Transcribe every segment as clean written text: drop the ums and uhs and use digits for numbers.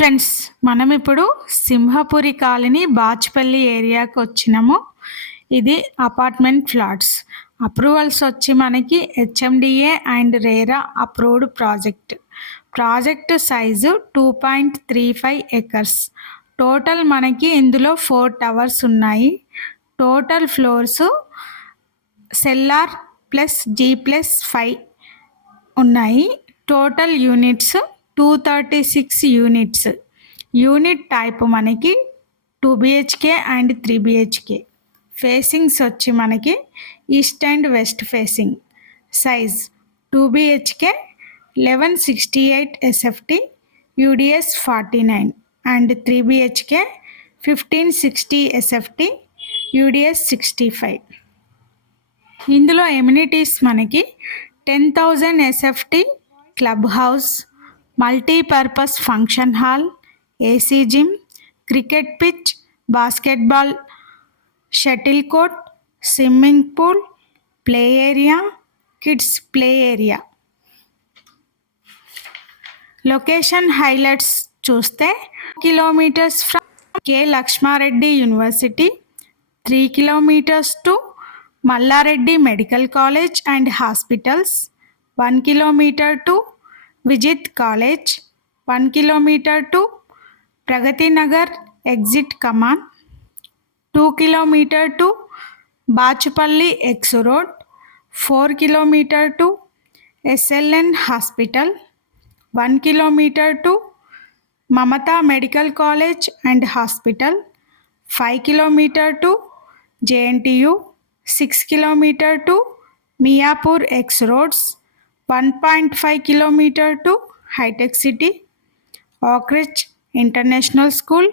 Friends, మనం ఇప్పుడు Simhapuri colony Bachupally ఏరియాకి వచ్చినాము. ఇది అపార్ట్మెంట్ ఫ్లాట్స్. అప్రూవల్స్ వచ్చి మనకి HMDA and RERA approved project size 2.35 acres. Total మనకి ఇందులో 4 టవర్స్ ఉన్నాయి. Total floors cellar plus G+5 ఉన్నాయి. Total units 236 units. Unit type మనకి 2 BHK అండ్ 3 BHK. ఫేసింగ్స్ వచ్చి మనకి east and west facing. Size 2 BHK 1168 SFT UDS 49 and 3 BHK 1560 SFT UDS 65. ఇందులో amenities మనకి 10,000 SFT club house, multipurpose function hall, AC gym, cricket pitch, basketball, shuttle court, swimming pool, play area, kids play area. Location highlights చూస్తే kilometres from K. Lakshma Reddy university, 3 kilometers to Malla Reddy medical college and hospitals, 1 kilometer to Vijith college, 1 kilometer to Pragathi Nagar exit కమాన్, 2 kilometer to Bachupally X road, 4 kilometer to SLN hospital, 1 kilometer to Mamata medical college and hospital, 5 kilometer to JNTU, 6 kilometer to Miyapur X roads, 1.5 kilometer to hitech city, Oakridge international school,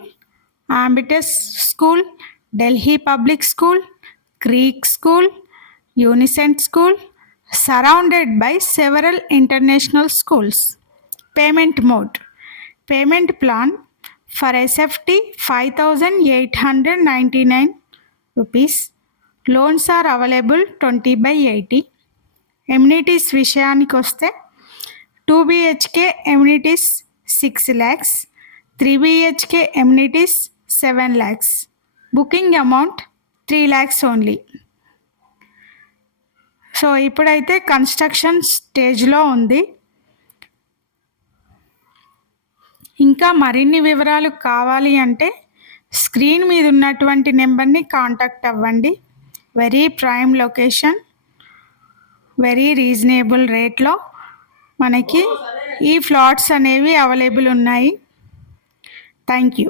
Ambitus school, Delhi public school, Creek school, Unicent school, surrounded by several international schools. Payment mode. Payment plan for SFT 5,899 rupees. Loans are available 20/80. Amenities విషయానికి వస్తే 2 BHK amenities 6 lakhs, 3 BHK amenities 7 lakhs. Booking amount 3 lakhs only. So ఇప్పుడైతే construction స్టేజ్లో ఉంది. ఇంకా మరిన్ని వివరాలు కావాలి అంటే స్క్రీన్ మీద ఉన్నటువంటి నెంబర్ని కాంటాక్ట్ అవ్వండి. Very prime location, very reasonable రేట్లో మనకి ఈ ఫ్లాట్స్ అనేవి అవైలబుల్ ఉన్నాయి. Thank you.